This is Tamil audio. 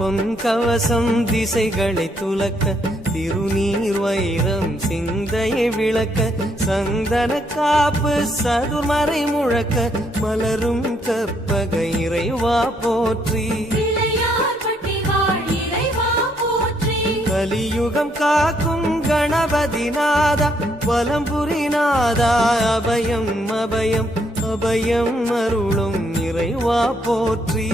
பொன் கவசம் திசைகளை துலக்க திருநீர் வைரம் சிந்தையை விளக்க சந்தன காப்பு சதுர்மறை முழக்க மலரும் கற்பக இறைவா போற்றி கலியுகம் காக்கும் கணபதி நாதா வலம்புரி நாதா அபயம் அபயம் அபயம் அருளும் இறைவா போற்றி